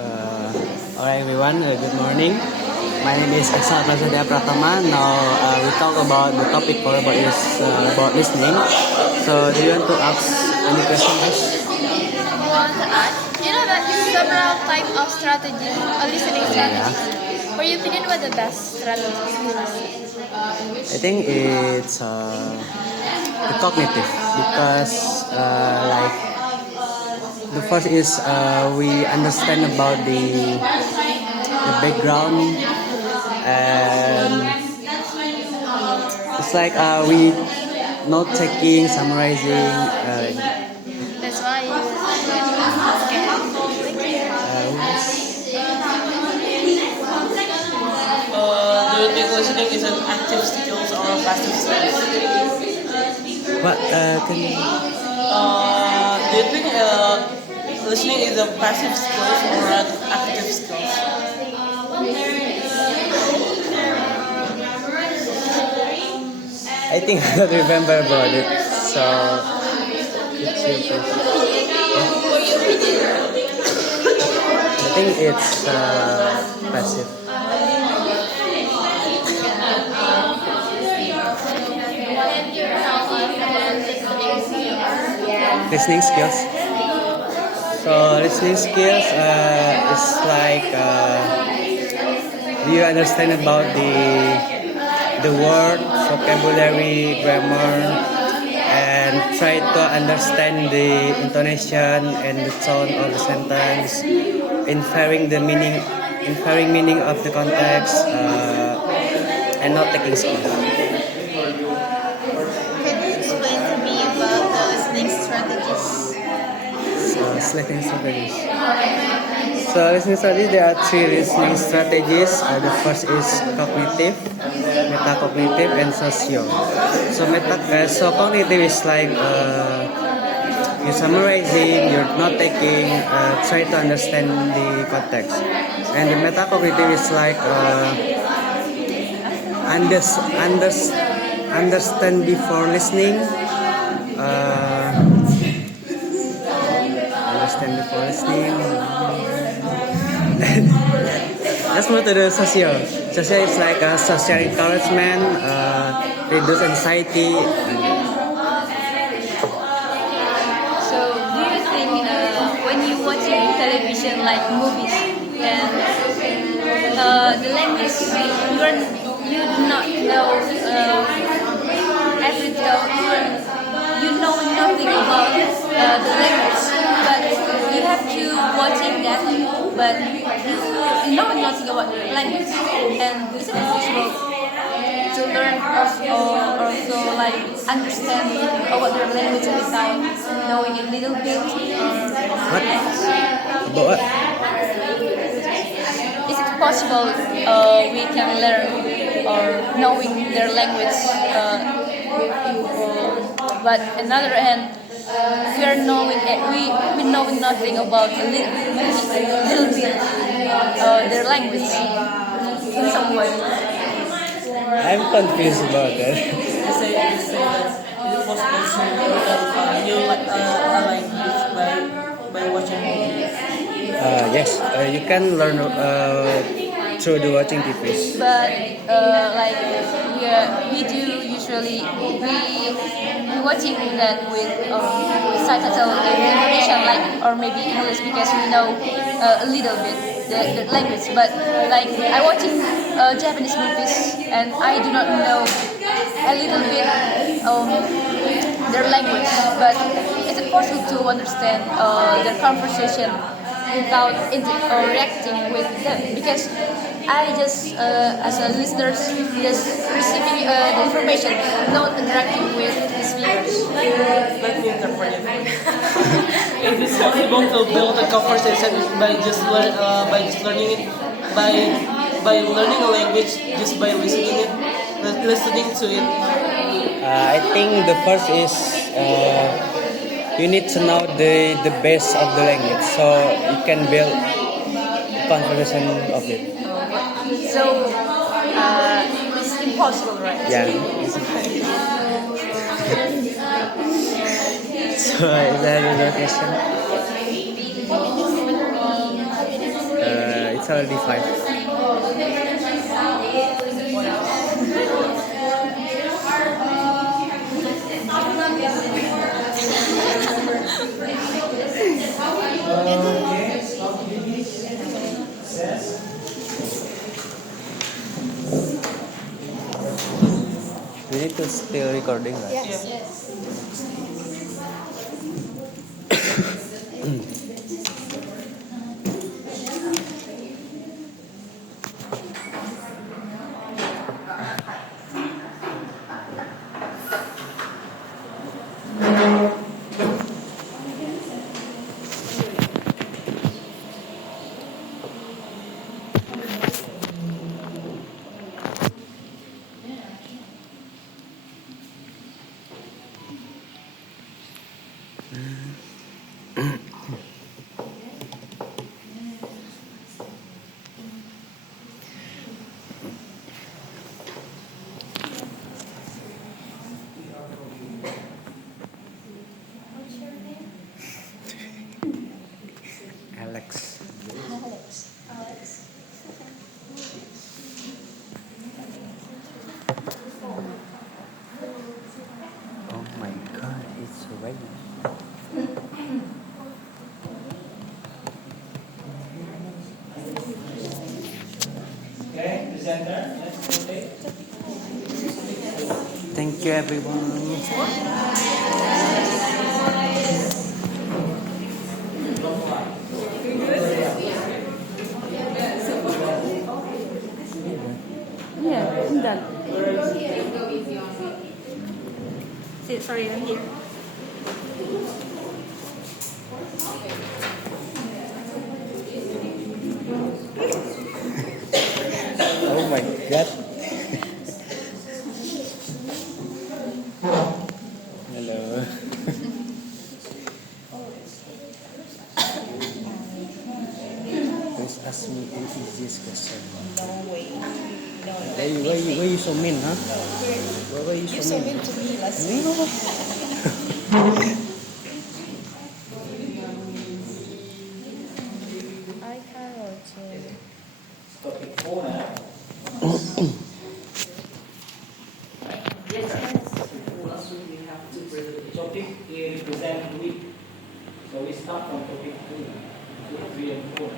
Alright everyone, good morning. My name is Aksa Prasadya Pratama. Now we talk about the topic for about is about listening. So do you want to ask any question, guys? Want to ask, you know that several types of strategies, listening strategies. For your opinion, what the best strategy? I think it's the cognitive because like the first is we understand about the background, and it's like we note taking, summarizing. That's why you okay. Do you think listening is an active skills or a passive skills? What can you? Do you think listening is a passive skills or an active skills? I think I don't remember about it. So it's your I think it's passive. Listening skills. So listening skills is like do you understand about the word, vocabulary, grammar, and try to understand the intonation and the tone of the sentence, inferring meaning of the context, and not taking skills. Can you explain to me about the listening strategies? Listening strategies. So listening strategies, there are three listening strategies. The first is cognitive, metacognitive, and socio. So cognitive is like you're summarizing, you're not taking, try to understand the context. And the metacognitive is like understand before listening. Understand before listening. Let's move to the social. Social is like social encouragement, reduce anxiety. So, do you think when you watching television like movies and the language you do not know every you know nothing about the language, but you have to watching that, but you know nothing about the language, and is it possible to learn also like understand about their language without knowing a little bit? What? About what? Is it possible we can learn or knowing their language, but another hand we are knowing we know nothing about a little bit their language in some way. I'm confused about that. You say that is it possible to learn new language by watching movies? Yes, you can learn through the watching TVs. But like we do usually we watching that with subtitle in Indonesian like or maybe English because we know a little bit the language. But like I watching Japanese movies and I do not know a little bit their language. But is it possible to understand their conversation without reacting with them? Because I just as a listener just receiving the information, not interacting with the speakers. Let me interpret it. If it's possible to build a conversation by just learning it by learning a language just by listening to it. I think the first is you need to know the base of the language, so you can build a conversation of it. So it's impossible, right? Yeah. So is that another question? It's already 5. We need to still recording, right? Yes. Alex. Oh my god, it's raining. Okay, presenter, let's rotate. Thank you, everyone. Yeah, I'm done. Sorry, I'm here. Oh my god. Hello. Please ask me the easiest question. No way. No. Why you so mean, huh? Why you You're so so mean? mean to me last week. Ay, Caroche. Topic 4 now. Topic is present week. So we start from topic 2, 3 and 4.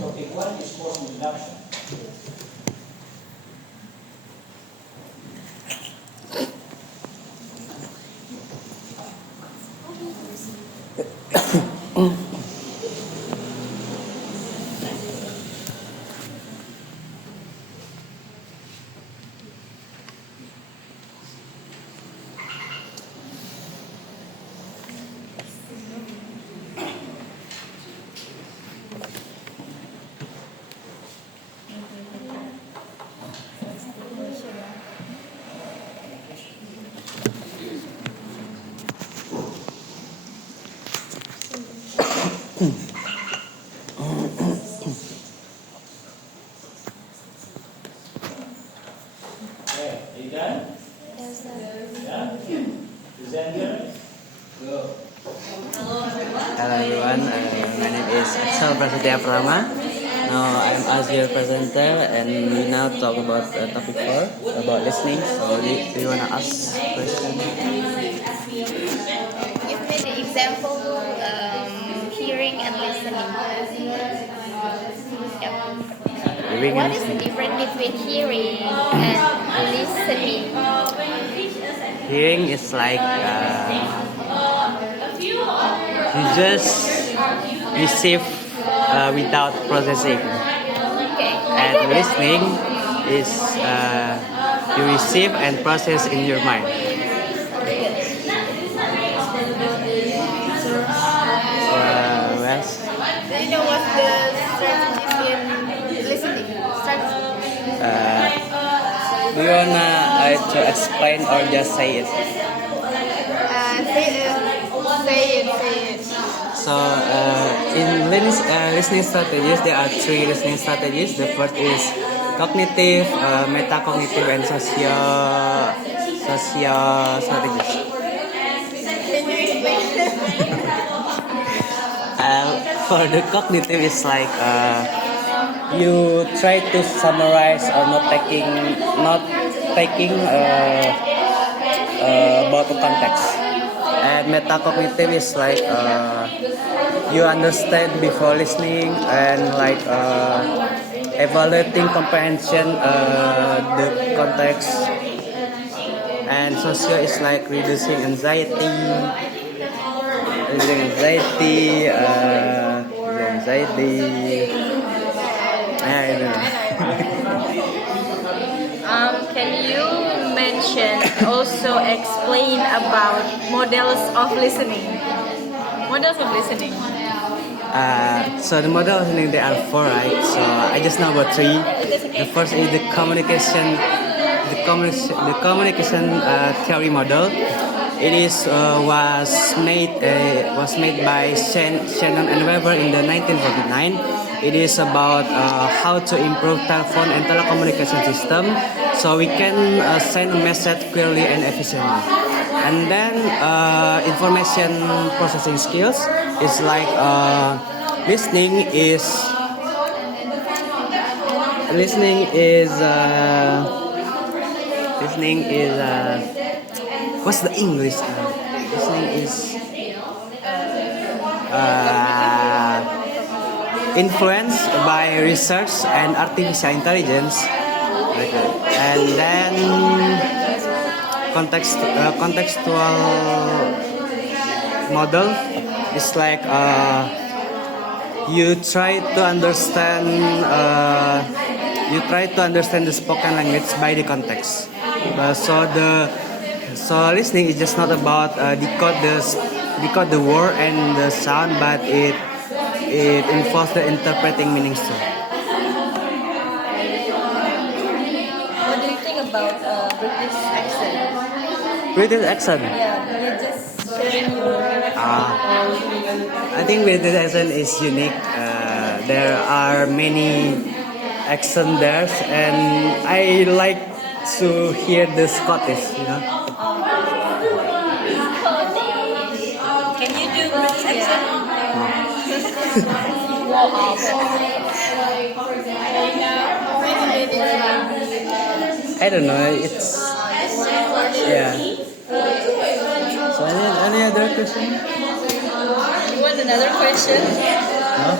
Topic 1 is course introduction. Okay, are you done? Yes, Yeah? Presenter, go. Hello everyone, my name is Axel Prasetya Prama. Now I'm as your presenter and we now talk about topic 4 about listening. So do you wanna ask question? Give me the example, hearing and listening. Yep. Hearing What and is the listening. difference between hearing and listening? Hearing is like you just receive without processing, Okay. and listening is you receive and process in your mind. Well, Do you know what's the strategy in listening? Strategy. do you wanna to explain or just say it? Say it. So in listening strategies, there are 3 listening strategies. The first is cognitive, metacognitive, and socio strategies. For the cognitive, it's like you try to summarize or not taking about the context. And metacognitive is like you understand before listening and like evaluating comprehension the context. And social is like reducing anxiety, I don't know. Can you mention also explain about models of listening? Models of listening. So the model of listening, there are 4, right? So I just know about 3. The first is the communication theory model. It is was made by Shannon and Weber in the 1949. It is about how to improve telephone and telecommunication system so we can send a message clearly and efficiently. And then information processing skills is like listening is what's the English? Listening is influenced by research and artificial intelligence. Okay. And then contextual model is like you try to understand the spoken language by the context. So listening is just not about decode the word and the sound, but it involves the interpreting meanings too. What do you think about British accent? British accent. Yeah, you're just sharing your. I think British accent is unique. There are many accents there, and I like to hear the Scottish. Can you do British accent? I don't know. It's yeah. So any other question? You want another question? No?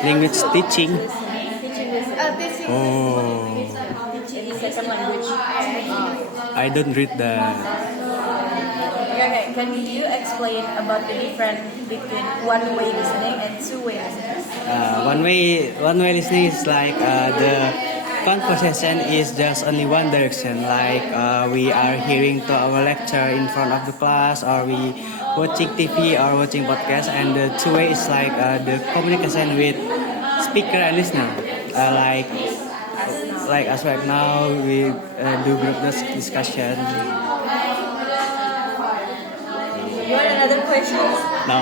Language teaching. Oh, Teaching second language. I don't read that. Okay, can you explain about the difference between one-way listening and two-way listening? One way listening is like the conversation is just only one direction. Like we are hearing to our lecture in front of the class, or we watching TV or watching podcast. And the two-way is like the communication with speaker and listener. Like as right now we do group discussion. You want another question? No.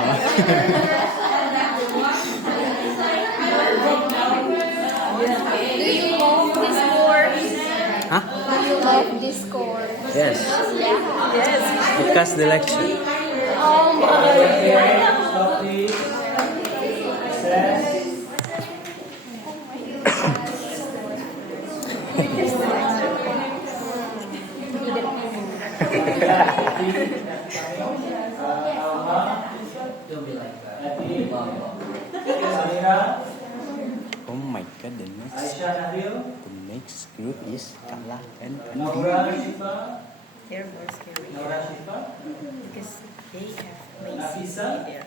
Do you love Discord? Huh? Do you love Discord? Yes. Yes. Because the lecture. Copy. Access. Don't be like that. Samira. Oh my god, Aisyah Nabil. the next group is Kala and Naura Shifa. They're more scary Naura Shifa. because they have Nafisa. there.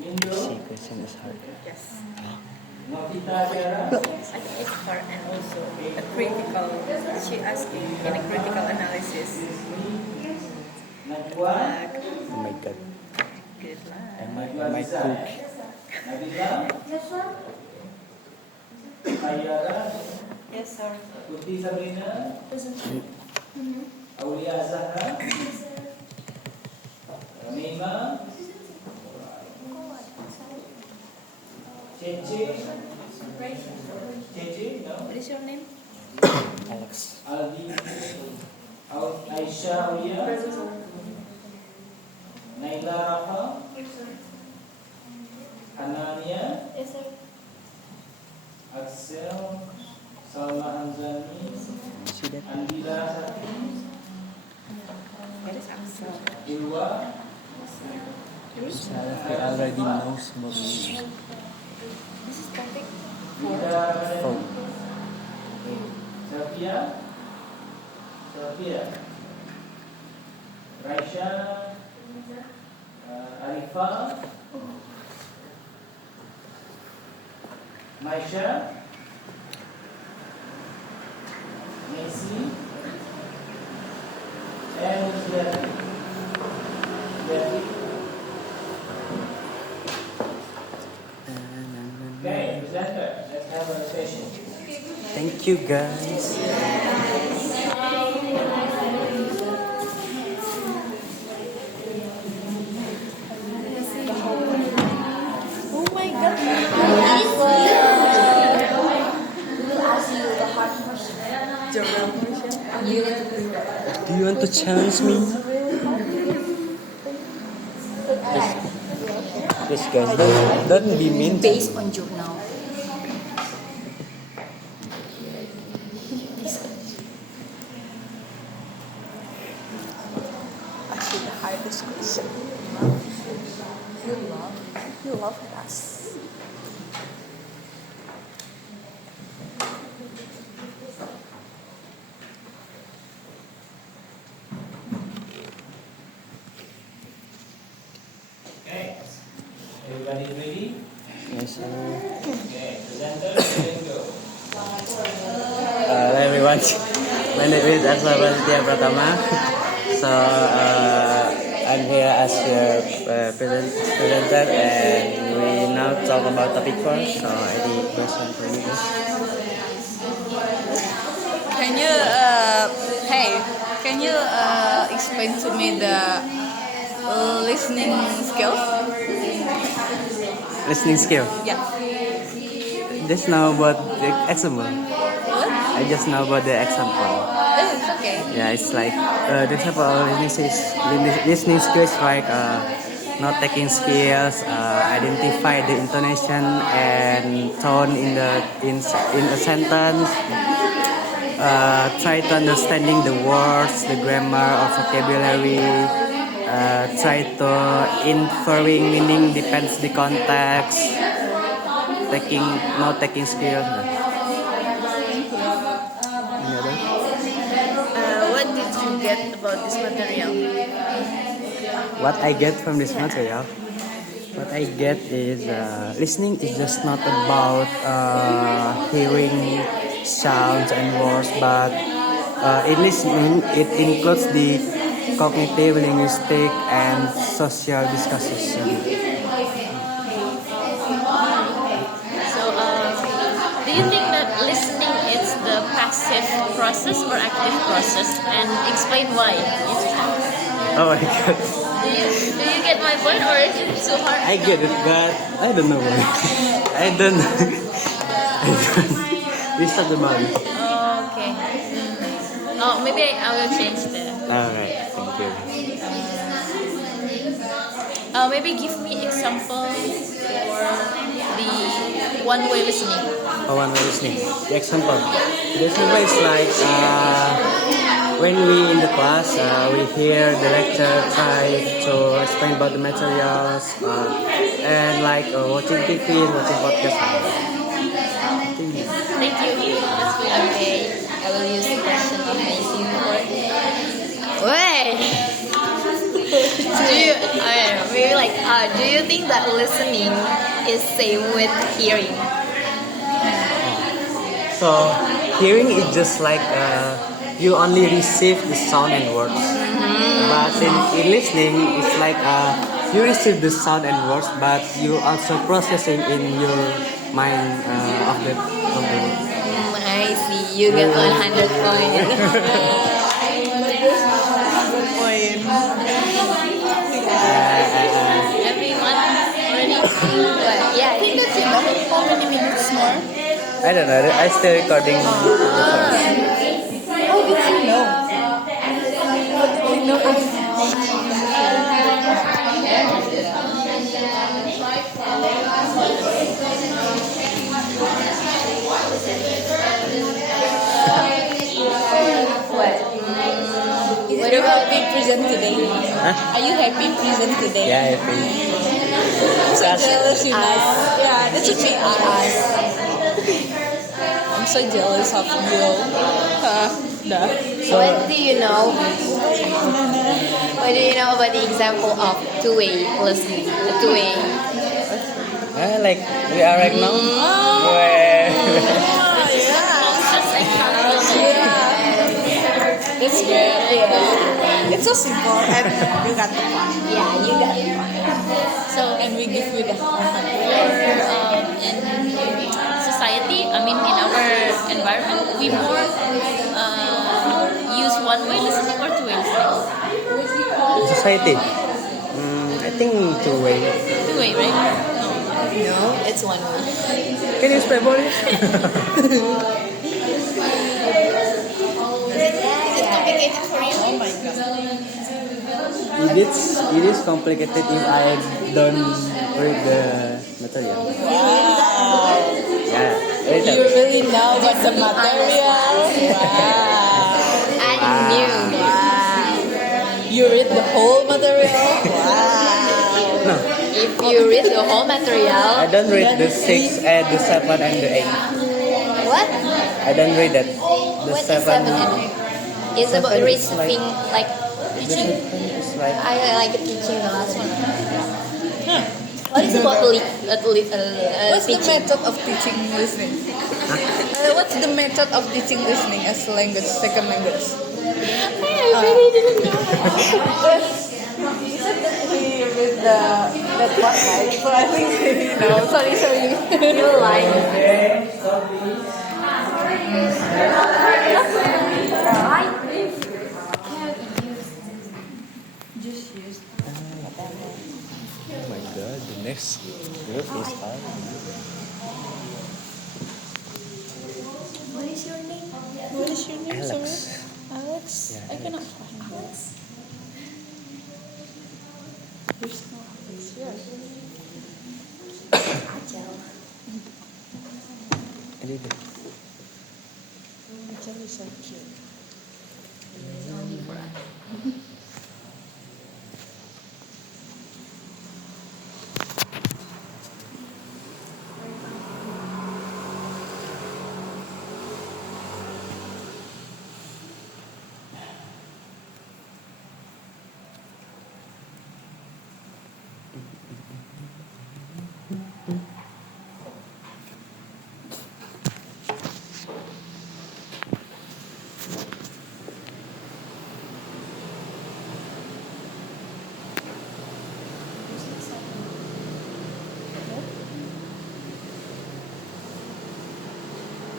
Mindo. question is hard. Yes. Novita Tiara. I think it's hard and also a critical. She asking in a critical analysis. Najwa. Oh my god. Good luck. Am I cook? Nabila. Ayara. Yes, sir. Putih Sabrina. Aulia Zahra. your name? Alex. Aldi, Aisyah Aulia, Naila Rafa, Anania, Yes, sir. Axel, Salma Hanzani, See that? Andila Sati, That is Axel. Ilwa, He already knows about me. This is topic. Vida Oh. Sylvia, Raisya, Arifa, Maisha, Messi, and Ziyati. Okay, presenter, let's have a session. Thank you guys. Oh my god. Joel version. Do you want to challenge me? Yes guys, don't be mean. Based on journal. Actually, the hardest question. You love us. Okay, everybody ready? Yes, Okay, presenter, let's go. Hello everyone, my name is Aksa Prasetya Pratama. So I'm here as your presenter, and we now talk about topic 4. So any question for you guys? Can you, can you explain to me the listening skills? Listening skill. Yeah. Just know about the example. What? I just know about the example. It's okay. Yeah, it's like the example of listening skills like note taking skills, identify the intonation and tone in a sentence. Try to understanding the words, the grammar or vocabulary. Try to inferring meaning depends the context. Note taking skills. Any other? What did you get about this material? What I get from this material, what I get is listening is just not about hearing sounds and words, but in listening it includes the cognitive, linguistic, and social discussion. So, do you think that listening is the passive process or active process? And explain why. Oh my god, Do you get my point, or is it too hard? I get it, but I don't know why. I don't. I don't. We talk about it. Oh, okay. Oh, maybe I will change that. Alright, thank you. Maybe give me example for the one-way listening. For one way listening. The example. The example is like when we in the class, we hear the lecture try to explain about the materials, and like watching TV, watching podcast. Thank you. That's good. Okay. I will use the question of Macy report. Wait. Do you think that listening is same with hearing? So hearing is just like you only receive the sound and words, but in listening it's like you receive the sound and words, but you also processing in your mind of the word. I see. You get 100 points. Everyone already. But yeah, I think that's enough. How many minutes more? I don't know. I still recording the first. How did you know? How did you know it's what? What about being present today? Huh? Are you happy present today? Yeah, I think. I'm so jealous, you know. Yeah, that's what made me ask. I'm so jealous of you. Nah. What do you know? What do you know about the example of two-way listening? A two-way. Like we are right now. Where It's good. Yeah. It's so simple and you got the point. Yeah, you got it. So and we give you the In society, I mean, in our environment, we more use one-way listening or two-way listening. society. I think two-way. Two-way, right? No, it's one way. Can you spell for it? Complicated for you? Oh my god. It is complicated if I don't read the material. Wow. Yeah, read You it. really know what the material. Wow. I knew. Wow. You read the whole material. Wow. No, If you read the whole I material, don't read the 6 and the 7 and the 8. what? I don't read that. The What is 7. 7 and 8? It's about Seven is receiving, like The teaching. 7 is like I like teaching the last one. What is about What's the teaching? method of teaching listening? What's the method of teaching listening as a language, second language? I really didn't know. You said that he read that one, right? So I think you know. Sorry. You lied. Just use. oh my god, the next group is hard. What is your name? What is your name, Alex. sorry? Alex? Yeah, I cannot find Alex. There's no Alex here. I did it. Ajal is so cute.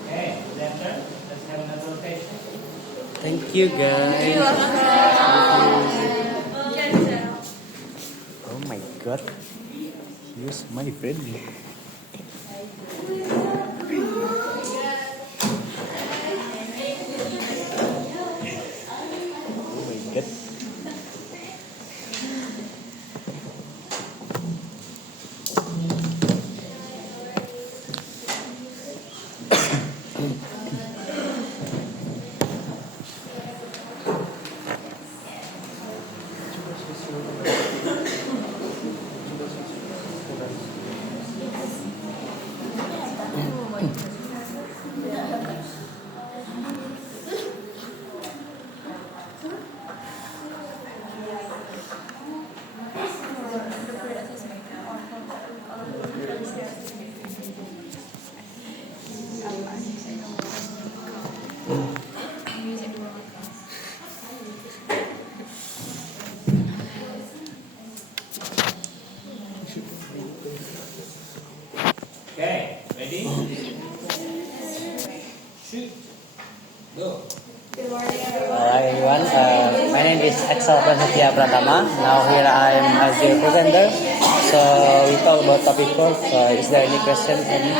Okay, Center, let's have another rotation. Thank you guys. Oh my god. Use my friend. Oh my god. Okay, ready? Shoot. Go. Alright everyone, my name is Axel Prasetya Pratama. Now here I am as your presenter. So we talk about topic 4. So is there any question for me?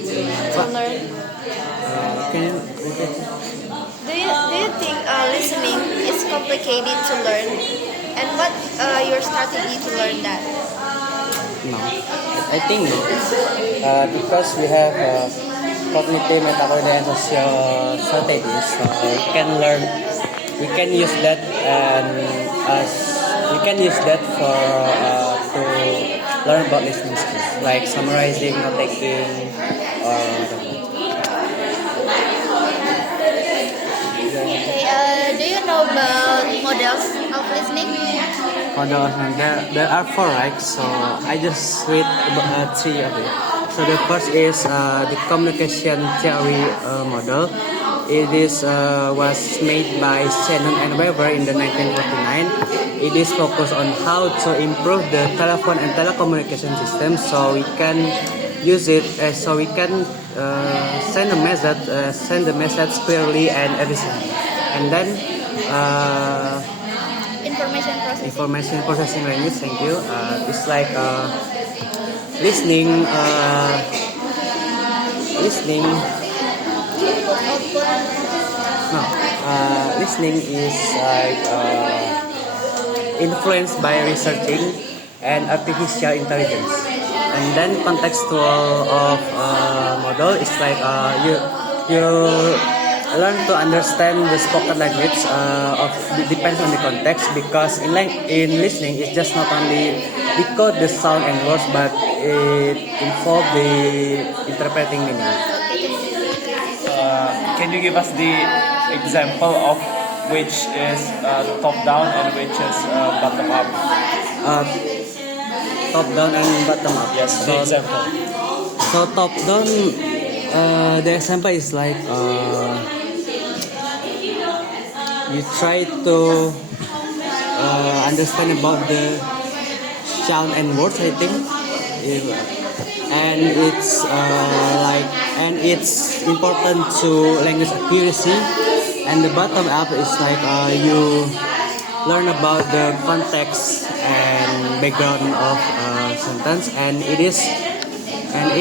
to learn? Can you repeat? Do you think listening is complicated to learn? And what your strategy to learn that? No, I think no. Because we have cognitive, metacognitive, and social strategies, so we can use that and we can use that for to learn about listening skills, like summarizing, note taking, or Okay, do you know about models of listening? There are four, right? So I just read about three of it. So the first is the communication theory model. It is was made by Shannon and Weber in the 1949. It is focused on how to improve the telephone and telecommunication system, so we can use it so we can send the message clearly and efficiently. And then information processing language. Thank you. It's like listening. No, listening is like influenced by researching and artificial intelligence. And then contextual of model is like you learn to understand the spoken language depends on the context, because in listening it's just not only decode the sound and words, but it involves the interpreting meaning. Can you give us the example of which is top down and which is bottom up? Top down and bottom up. Yes, the example. So top down, the example is like you try to understand about the sound and words, I think, and it's important to language accuracy. And the bottom up is like you learn about the context and background of sentence, and it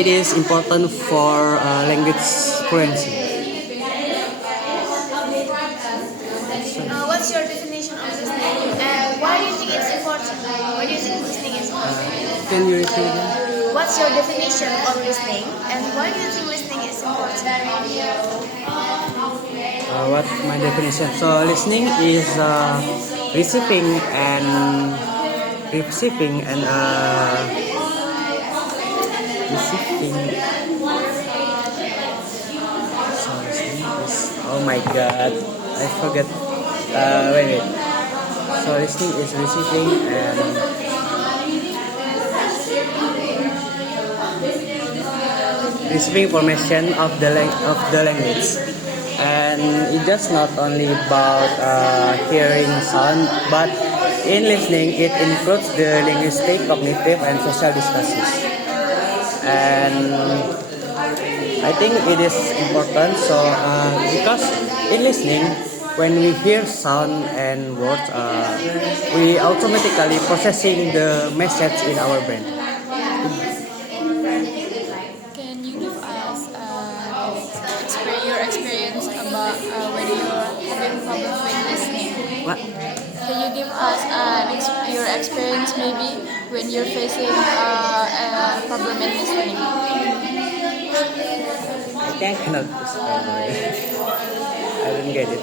is important for language fluency. What's your definition of listening? And why do you think it's important? Why do you think listening is important? Can you repeat again? What's your definition of listening? And why do you think listening is important? What my definition? So listening is receiving and receiving. So listening is, oh my god, I forget. Wait. So listening is receiving and receiving information of the language. And it's just not only about hearing sound, but in listening it includes the linguistic, cognitive, and social discussions. And I think it is important. So because in listening, when we hear sound and words, we automatically processing the message in our brain. Can you give us your experience about when you're having problems with listening? What? Can you give us your experience maybe when you're facing a problem in listening? I think I cannot describe it. I don't get it.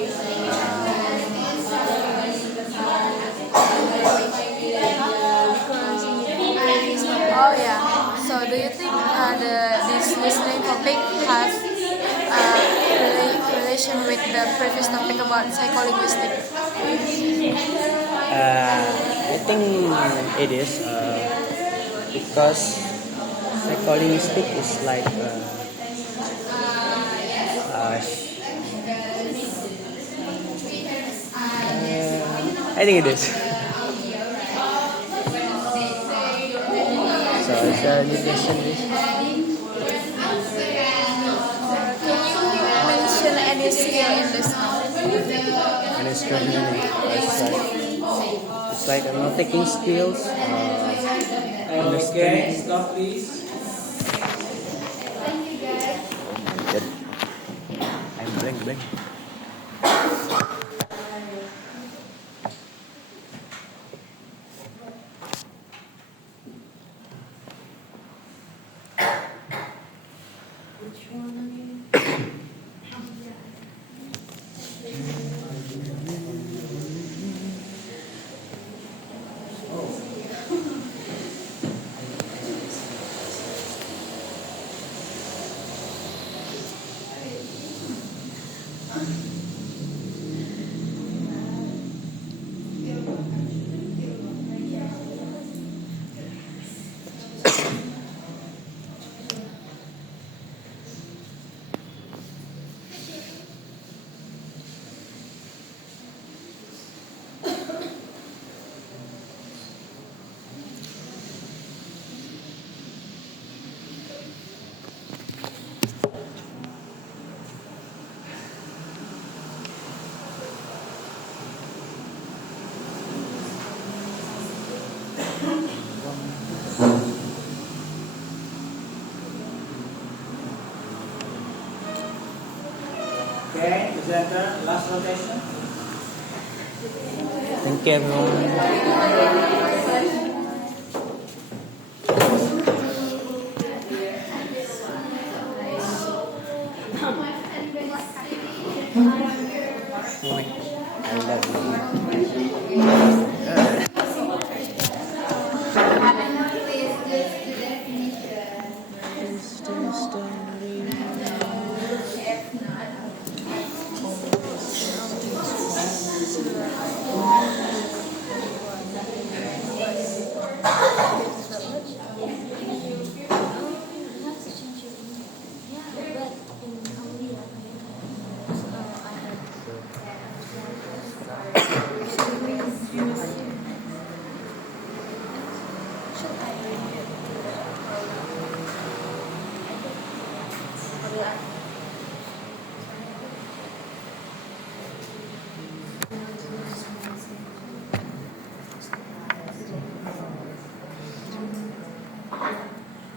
Oh yeah. So do you think this listening topic has relation with the previous topic about psycholinguistic? I think it is because psycholinguistic is like I think it is. So it's a new question. Can you mention any skill in listening? And it's like not taking skills, Okay, understanding. stop please. blank. Okay, presenter, last rotation. Thank you everyone.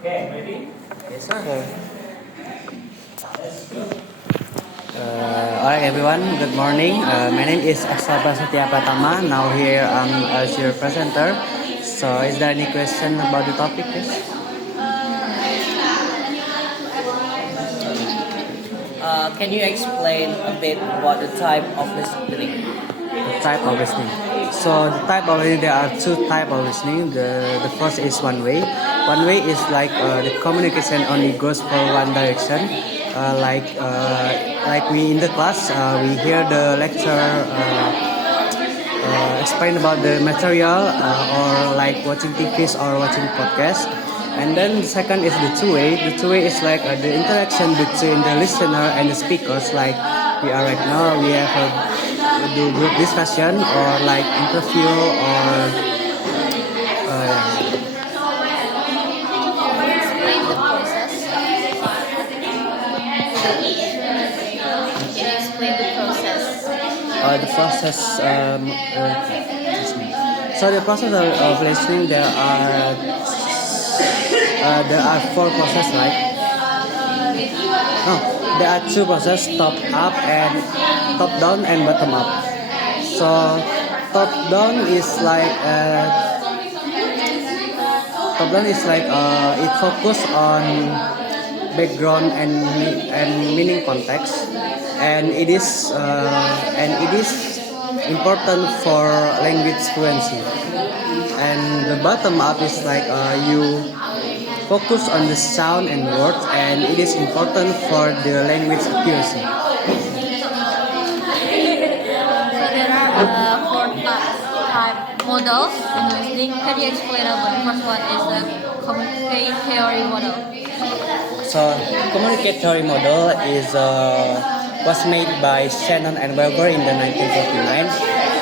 Okay, ready? Yes, sir. Alright everyone, good morning. My name is Asaba Satya Pratama. Now here as your presenter. So is there any question about the topic, please? Can you explain a bit about the type of listening? The type of listening. So the type of listening, there are two type of listening. The first is one way. One way is like the communication only goes for one direction. Like we in the class, we hear the lecturer explain about the material or like watching TVs or watching podcast. And then the second is the two-way. The two-way is like the interaction between the listener and the speakers. Like we are right now, we have do group discussion or like interview or Explain the process. Can you explain the process? the process. So the process of listening, there are four processes, right? No, there are two processes: top up and top down and bottom up. So top down is like it focus on background and meaning context, and it is important for language fluency. And the bottom up is like you focus on the sound and words, and it is important for the language accuracy. So there are four type models in listening. Can you explain about the first one is the communicatory model? So communicatory model was made by Shannon and Weber in the 1949.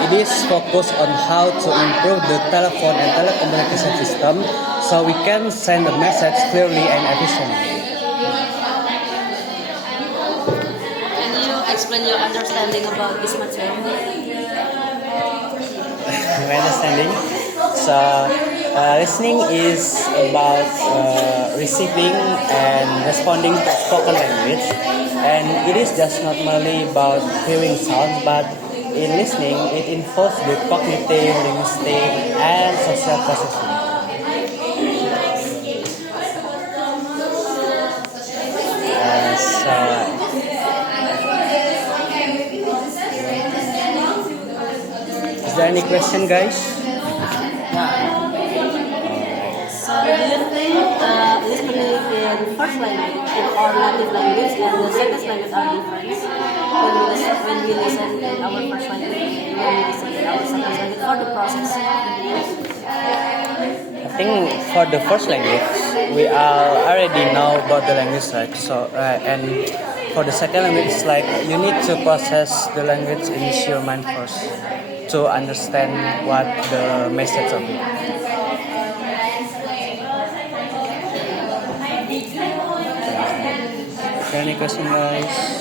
It is focused on how to improve the telephone and telecommunication system so we can send the message clearly and efficiently. Can you explain your understanding about this material? My understanding. So Listening is about receiving and responding to spoken language, and it is just not merely about hearing sounds, but in listening, it involves the cognitive, linguistic, and social processing. Is there any question, guys? So do you think listening in first language or native language and the second language are different when we listen in our first language and when we listen in our second language for the process? I think for the first language, we already know about the language, right? So, and for the second language, it's like you need to process the language in your mind first to understand what the message of it. Any question, guys?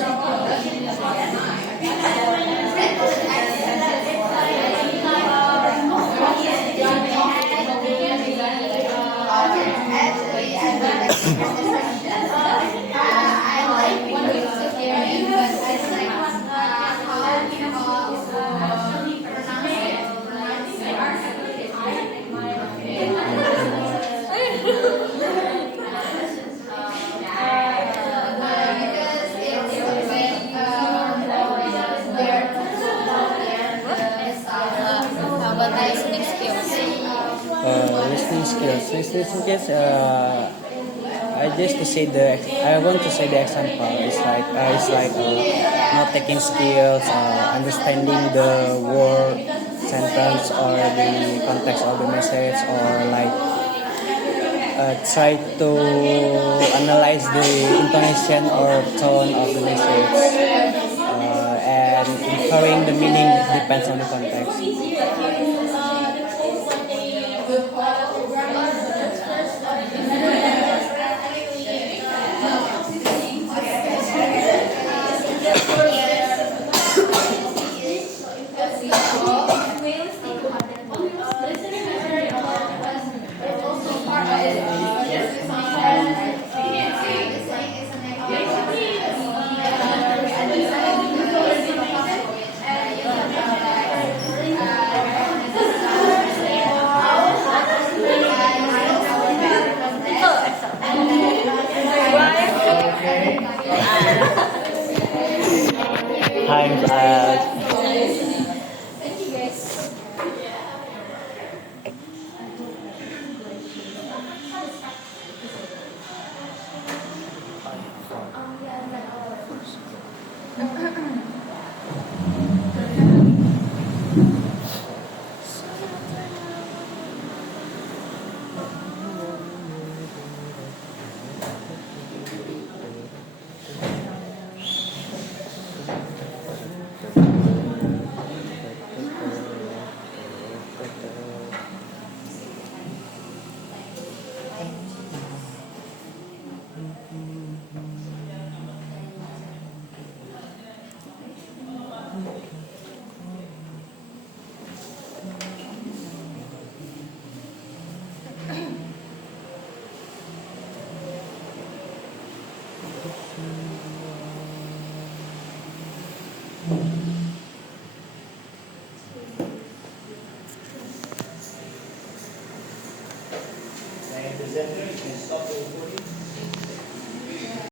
How about the listening skills? Listening skills. I want to say the example. It's like not taking skills, understanding the word, sentence, or the context of the message, or like try to analyze the intonation or tone of the message, and inferring the meaning depends on the context. Time's out.